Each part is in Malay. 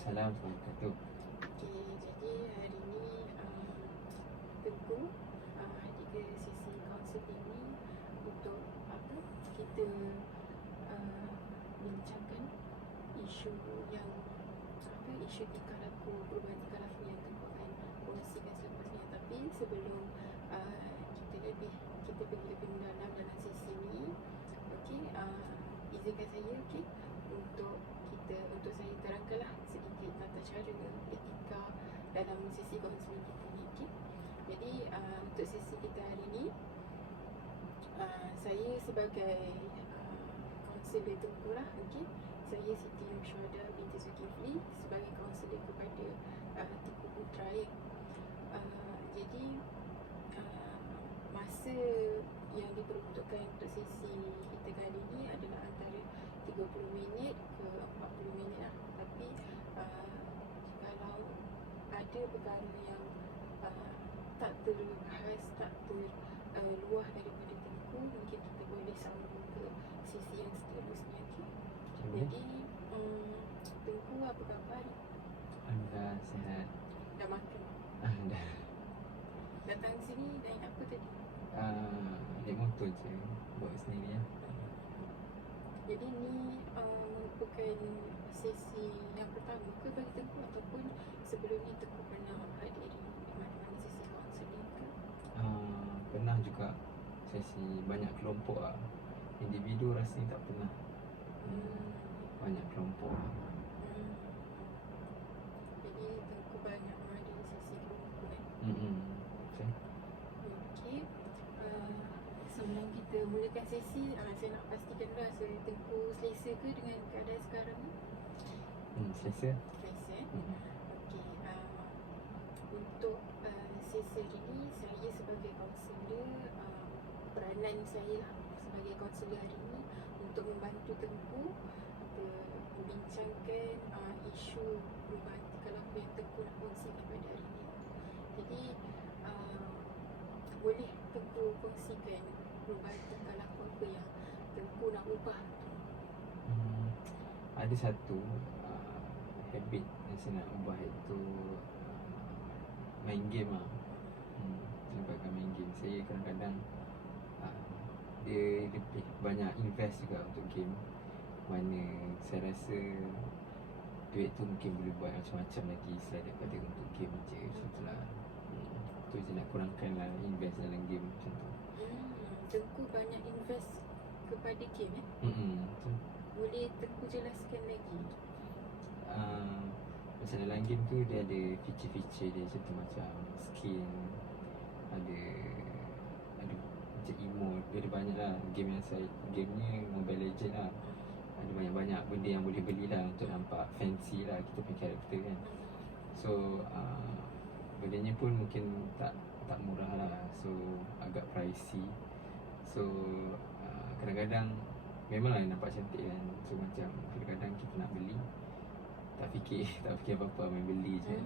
Waalaikumsalam warahmatullahi wabarakatuh. Okey, jadi hari ni Tengku hadir ke sesi kaunseling ni untuk apa? Kita bincangkan isu yang isu tingkah laku, perubahan tingkah laku yang Tengku akan kongsikan selepas ni. Tapi sebelum kita pergi lebih mendalam dalam sesi ni, okey, izinkan saya untuk saya terangkanlah sedikit tata cara etika dalam sesi kaunseling kita ni, okey. Jadi untuk sesi kita hari ni, saya sebagai kaunselor Tengku lah, okey. Saya Siti Nursyahada binti Zulkifli sebagai kaunselor kepada Tengku Putra ya. Jadi masa yang diperuntukkan untuk sesi kita kali ni adalah antara 30 minit ke 40 minit lah. Tapi kalau ada perkara yang tak terbahas, tak terluah daripada Tengku, mungkin kita boleh sambung ke sesi yang seterusnya, okay? Jadi Tengku apa khabar? Alhamdulillah sihat. Dah makan? Dah. Datang sini naik apa tadi? Naik motor je, buat sendiri ya. Jadi ni merupakan sesi yang pertama ke bagi Tengku, ataupun sebelum ni Tengku pernah hadiri mana-mana sesi kaunseling ke? Pernah juga sesi banyak kelompok lah. Individu rasanya tak pernah. Banyak kelompok. Jadi Tengku banyak menghadiri sesi kelompok kan? Okay. Okey. Sebelum kita mulakan sesi, saya nak pastikan dulu Tengku selesa ke dengan keadaan sekarang ni? Selesa. Selesa. Okey. Untuk sesi hari ni, saya sebagai kaunselor, peranan saya lah sebagai kaunselor hari ni untuk membantu Tengku membincangkan isu perubahan tingkah laku yang Tengku nak kongsikan pada hari ni. Jadi boleh Tengku kongsikan perubahan tingkah laku apa yang Tengku nak ubah? Ada satu habit yang saya nak ubah, iaitu main game lah. Sebabkan main game, saya kadang-kadang dia lebih banyak invest juga untuk game, mana saya rasa duit tu mungkin boleh buat macam-macam lagi selain daripada untuk game je. Macam tu lah. Tu je nak kurangkan lah, invest dalam game macam tu. Tengku banyak invest kepada game Boleh Tengku jelaskan lagi? Macam dalam game tu dia ada feature-feature dia, contoh macam skin, ada macam emote, dia ada banyak lah. Game ni Mobile Legend lah. Ada banyak-banyak benda yang boleh beli lah untuk nampak fancy lah kita punya karakter kan. So bendanya pun mungkin tak murah lah, so agak pricey. So kadang-kadang memanglah nampak cantik kan. So macam kadang-kadang kita nak beli, tak fikir apa-apa, main beli je.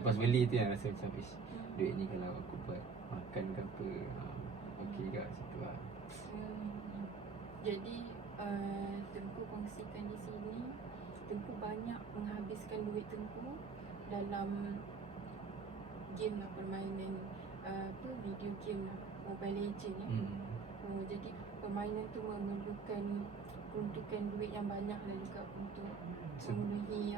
Lepas beli tu yang rasa macam duit ni kalau aku buat makan ke apa, okey ke macam tu lah. Jadi Tengku kongsikan di sini, Tengku banyak menghabiskan duit Tengku dalam game lah, permainan video game lah, Mobile Legend ya. Jadi permainan tu memerlukan peruntukan duit yang banyak lah juga untuk memenuhi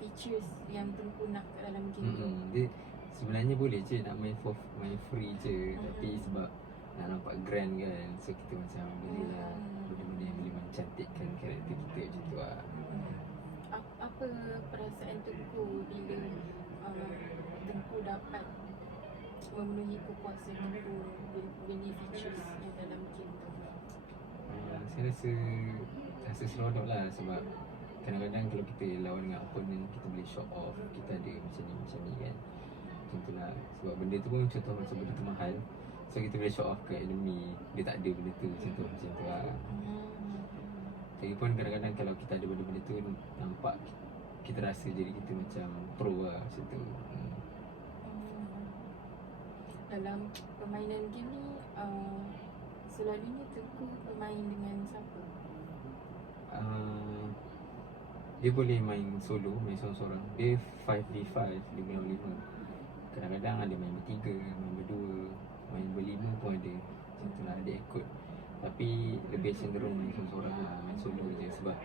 features yang Tengku nak kat dalam game tu. Dia sebenarnya boleh je nak main free je, tapi sebab nak nampak grand kan, so kita macam belilah benda-benda yang boleh mencantikkan karakter kita macam tu lah. Apa perasaan Tengku bila Tengku dapat memenuhi kepuasan Tengku beli features yang dalam game tu? Saya rasa seronok lah, sebab kadang-kadang kalau kita lawan dengan opponent, kita boleh show off kita ada macam ni kan. Macam tu lah. Sebab benda tu pun contoh macam benda tu mahal, so kita boleh show off ke enemy, dia tak ada benda tu, macam tu lah. Tapi pun kadang-kadang kalau kita ada benda-benda tu, nampak kita rasa jadi kita macam pro lah, macam tu. Dalam permainan game ni, selalunya Tengku bermain dengan siapa? dia boleh main solo, main seorang-seorang. Dia 5v5, 5v5. Kadang-kadang ada main bertiga, main berdua, main berlima pun ada. Macam tu lah, dia ikut. Tapi lebih cenderung main seorang-seorang lah, main solo je. Sebab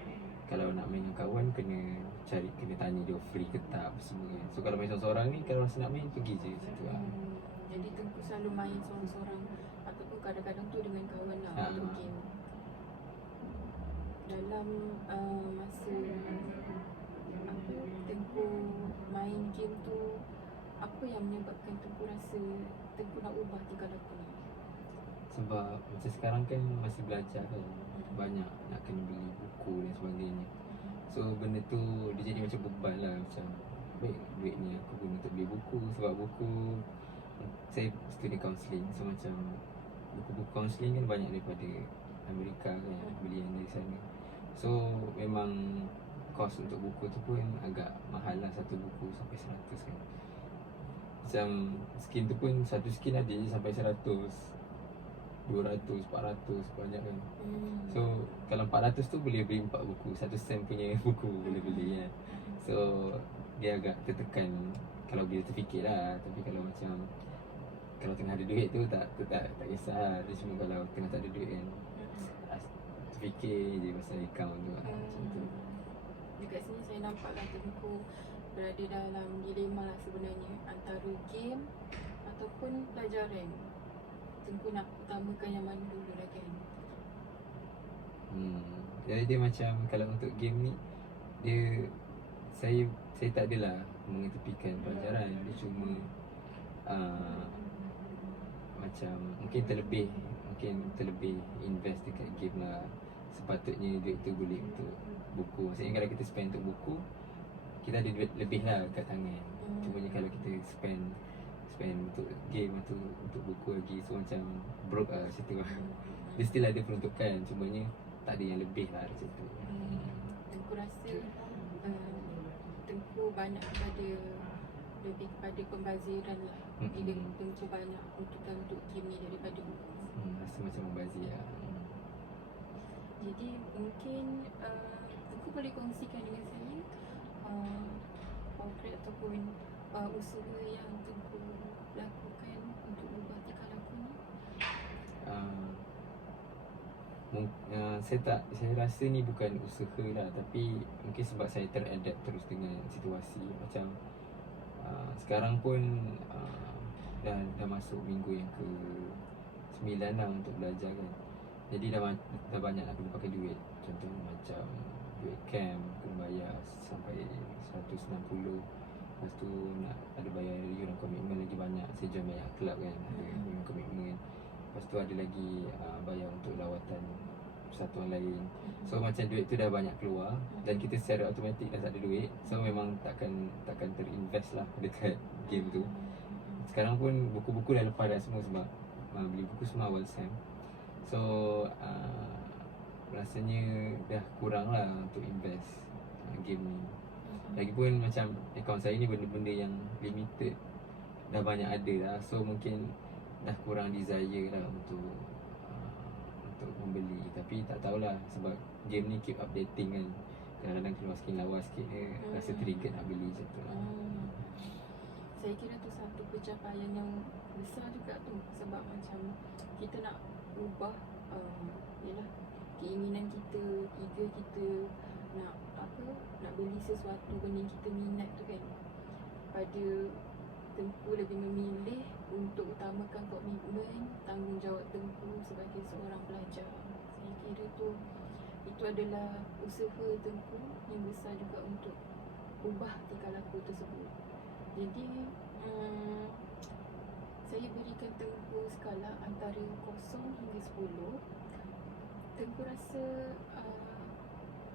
kalau nak main dengan kawan, kena tanya dia free ke tak apa semua kan. So kalau main seorang-seorang ni, kalau rasa nak main, pergi je macam tu lah. Jadi Tengku selalu main seorang-seorang ataupun kadang-kadang tu dengan kawan lah Ha. untuk game. Dalam masa apa Tengku main game tu, apa yang menyebabkan Tengku rasa Tengku nak ubah tingkah laku ni? Sebab macam sekarang kan masih belajar kan, banyak nak kena beli buku dan sebagainya. So benda tu dia jadi macam beban lah. Macam baik duit ni aku guna untuk beli buku. Sebab buku, saya student counselling. So macam buku-buku counselling kan banyak daripada Amerika kan, beli yang dari sana. So memang kos untuk buku tu pun agak mahal lah. Satu buku sampai 100 kan. Macam skin tu pun, satu skin ada je sampai 100, 200, 400 banyak kan. So kalau 400 tu boleh beli 4 buku, 1 sen punya buku boleh beli kan. So dia agak tertekan kalau bila terfikir lah. Tapi kalau macam kalau tengah ada duit tu tak kisah lah. Dia cuma kalau tengah tak ada duit kan, terfikir je pasal account tu lah. Macam tu. Dekat sini saya nampak lah Tengku berada dalam dilema lah sebenarnya, antara game ataupun pelajaran. Tengku nak utamakan yang mana dulu lah kan? Jadi dia macam kalau untuk game ni, dia saya tak adalah mengetepikan pelajaran. Dia cuma macam mungkin terlebih invest dekat game lah. Sepatutnya duit tu boleh untuk buku. Maksudnya kalau kita spend untuk buku, kita ada duit lebih lah kat tangan. Cumanya kalau kita spend untuk game atau untuk buku lagi, so macam broke lah macam tu lah. Dia still ada peruntukan, cumanya tak ada yang lebih lah macam tu. Tengku rasa Tengku banyak lebih kepada pembaziran lah. Bila Tengku banyak untukkan untuk game ni daripada buku. Rasa macam membazir lah. Jadi mungkin Tengku boleh kongsikan dengan saya konkret ataupun usaha yang Tengku lakukan untuk ubah tingkah laku ni? Saya rasa ni bukan usaha lah, tapi mungkin sebab saya teradapt terus dengan situasi. Macam sekarang pun dah masuk minggu yang ke-9 lah untuk belajar kan. Jadi dah banyak nak kena pakai duit. Contoh macam duit camp kena bayar sampai 160. Lepas tu nak ada bayar yuran komitmen lagi banyak. Saya join banyak club kan, ada yuran komitmen. Lepas tu ada lagi bayar untuk lawatan persatuan lain. So macam duit tu dah banyak keluar, dan kita secara automatik dah tak ada duit. So memang takkan terinvest lah dekat game tu. Sekarang pun buku-buku dah lepas dah semua, sebab beli buku semua awal sem. So rasanya dah kurang lah untuk invest game ni. Lagipun macam akaun saya ni benda-benda yang limited dah banyak ada lah. So mungkin dah kurang desire lah untuk membeli. Tapi tak tahulah, sebab game ni keep updating kan. Kadang-kadang keluar skin lawa sikit dia rasa trigger nak beli macam tu lah. Saya kira tu satu pencapaian yang besar juga tu. Sebab macam kita nak ubah yalah, keinginan kita, ego kita nak beli sesuatu benda yang kita minat tu kan. Pada Tengku lebih memilih untuk utamakan komitmen, tanggungjawab Tengku sebagai seorang pelajar. Saya kira itu adalah usaha Tengku yang besar juga untuk ubah tingkah laku tersebut. Jadi saya berikan Tengku skala antara 0 hingga 10. Tengku rasa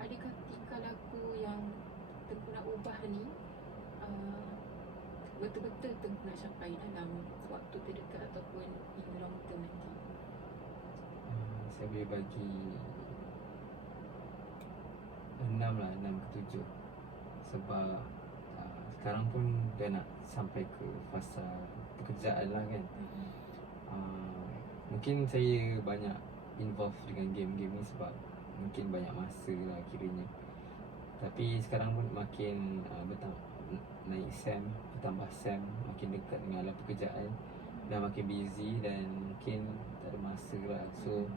adakah tingkah laku yang Tengku nak ubah ni betul-betul Tengku nak capai dalam waktu terdekat ataupun in long term nanti? Saya boleh bagi 6 lah, 6 ke 7. Sebab sekarang pun dah nak sampai ke fasa pekerjaan lah kan. Mungkin saya banyak involve dengan game-game ni sebab mungkin banyak masa lah kiranya. Tapi sekarang pun makin naik SEM, bertambah SEM, makin dekat dengan alam pekerjaan, dah makin busy dan mungkin tak ada masa lah. So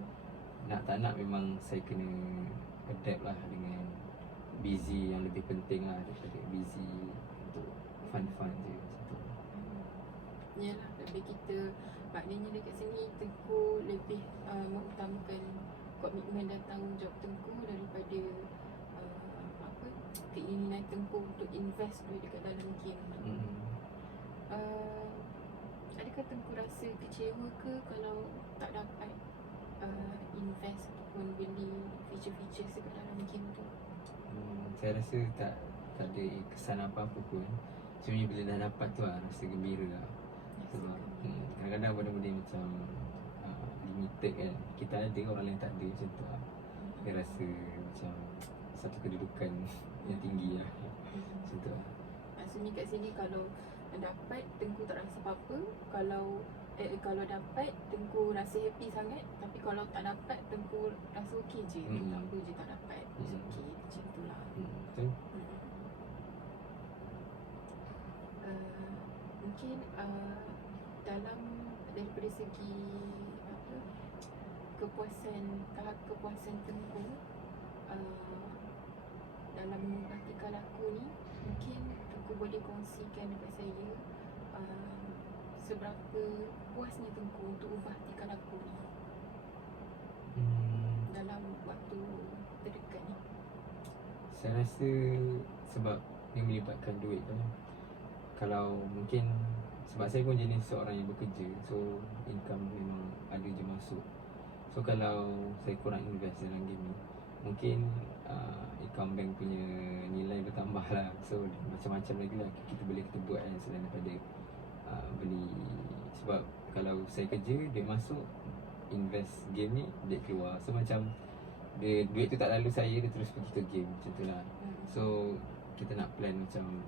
nak tak nak memang saya kena adapt lah dengan busy yang lebih penting lah daripada busy untuk fun-fun je macam tu. Yalah, lebih kita maknanya dekat sini Tengku lebih mengutamakan komitmen dan tanggungjawab Tengku daripada apa keinginan Tengku untuk invest duit dekat dalam game tu. Adakah Tengku rasa kecewa ke kalau tak dapat invest ataupun beli feature-feature dekat dalam game tu? Saya rasa tak ada kesan apa-apa pun. Sebenarnya bila dah dapat tu lah rasa gembira lah. Sebab kadang-kadang benda-benda macam limited kan, kita ada, orang lain tak ada, macam tu lah. Saya rasa macam satu kedudukan yang tinggi lah. Macam tu lah. Maksudnya kat sini kalau dapat Tengku tak rasa apa-apa, kalau dapat Tengku rasa happy sangat, tapi kalau tak dapat Tengku rasa okey je. Tak apa je tak dapat, it's okey, macam tu lah. Betul. Mungkin dalam daripada segi apa tahap kepuasan Tengku dalam mengubah tingkah laku ni, mungkin Tengku boleh kongsikan dekat saya seberapa puasnya Tengku untuk ubah tingkah laku ni dalam waktu terdekat ni. Saya rasa sebab dia melibatkan duit kan. Kalau mungkin sebab saya pun jenis seorang yang bekerja, so income memang ada je masuk. So kalau saya kurang invest dalam game ni, mungkin income bank punya nilai bertambah lah. So macam-macam lagi lah kita buat kan, selain daripada beli. Sebab kalau saya kerja, duit masuk, invest game ni, duit keluar. So macam duit tu tak lalu saya, dia terus pergi ke game, macam tu lah. So kita nak plan macam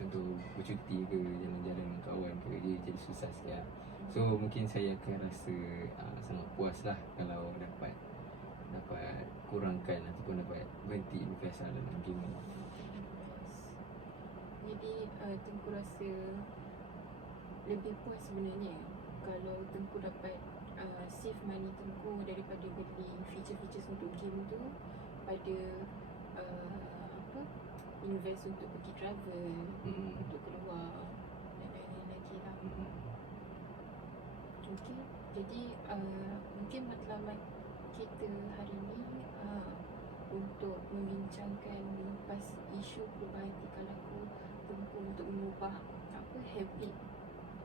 contoh bercuti ke, jalan-jalan dengan kawan ke, dia jadi susah sikit lah. So mungkin saya akan rasa sangat puas lah kalau dapat kurangkan ataupun dapat berhenti invest lah dalam game ni. Jadi Tengku rasa lebih puas sebenarnya kalau Tengku dapat save money Tengku daripada beli feature-feature untuk game tu pada invest untuk pergi travel, untuk keluar dan lain-lain lagi lah. Okay, jadi mungkin matlamat kita hari ni untuk membincangkan lepas isu perubahan tingkah laku Tengku untuk mengubah habit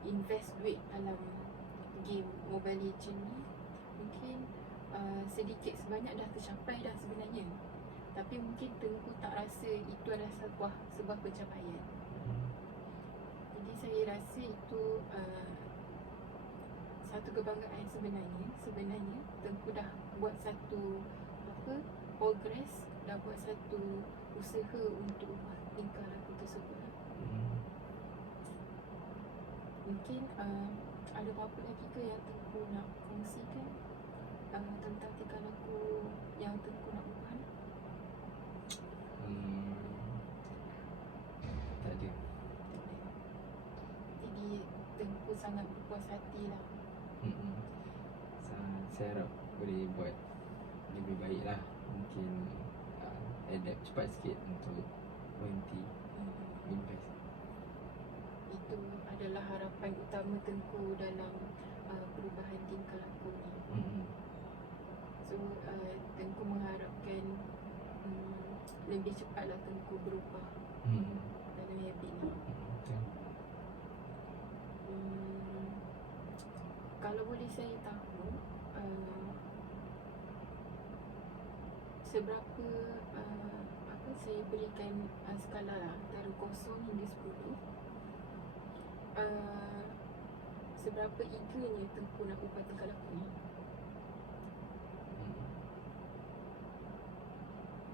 invest duit dalam game Mobile Legends ni, mungkin sedikit sebanyak dah tercapai dah sebenarnya. Tapi mungkin Tengku tak rasa itu adalah sebuah pencapaian. Jadi saya rasa itu satu kebanggaan sebenarnya Tengku dah buat satu progress, dah buat satu usaha untuk ubah tingkah laku tersebut. Mungkin ada apa-apa lagi ke yang Tengku nak kongsikan tentang tingkah laku yang Tengku nak ubah ni? Tak ada. Jadi Tengku sangat berpuas hati lah. Saya harap boleh buat lebih baik lah. Mungkin adapt cepat sikit untuk berhenti invest. Itu adalah harapan utama Tengku dalam perubahan tingkah laku ni. So Tengku mengharapkan lebih cepatlah Tengku berubah dalam habit ni. Kalau boleh saya tahu seberapa saya berikan skala lah antara 0 hingga 10, seberapa eagernya Tengku nak ubah tingkah laku ni?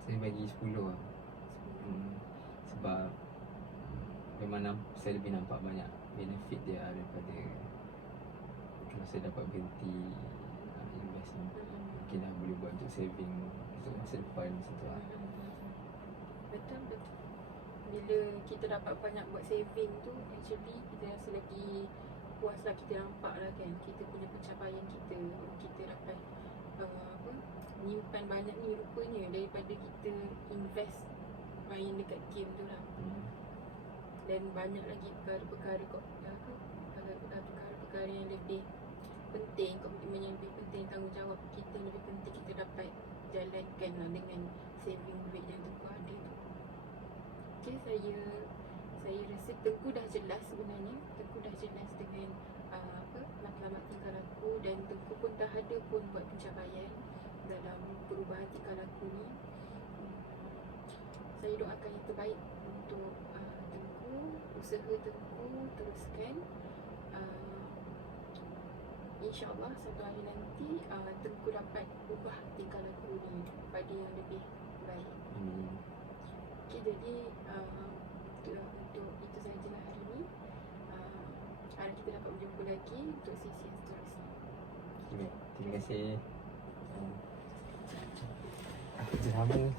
Saya bagi 10 lah. Sebab memang saya lebih nampak banyak benefit dia daripada kalau saya dapat berhenti invest ni. Mungkin boleh buat untuk saving untuk masa depan macam tu lah. Betul. betul. Bila kita dapat banyak buat saving tu, actually kita rasa lagi puas lah, kita nampak lah kan kita punya pencapaian kita. Kita dapat menyimpan banyak ni rupanya daripada kita invest main dekat game tu lah. Dan banyak lagi perkara-perkara perkara-perkara yang lebih penting, komitmen yang lebih penting, tanggungjawab kita yang lebih penting kita dapat jalankan lah dengan saving duit yang Tengku ada tu. Okay, saya rasa Tengku dah jelas sebenarnya. Tengku dah jelas dengan matlamat tingkah laku, dan Tengku pun dah ada pun buat pencapaian dalam perubahan tingkah laku ni. Saya doakan yang terbaik untuk Tengku, usaha Tengku teruskan. InsyaAllah satu hari nanti Tengku dapat ubah tingkah laku ni pada yang lebih baik. Okay, jadi untuk itu sahajalah hari ni. Harap kita dapat berjumpa lagi untuk sesi yang seterusnya. Okay, terima kasih. Kerja lama.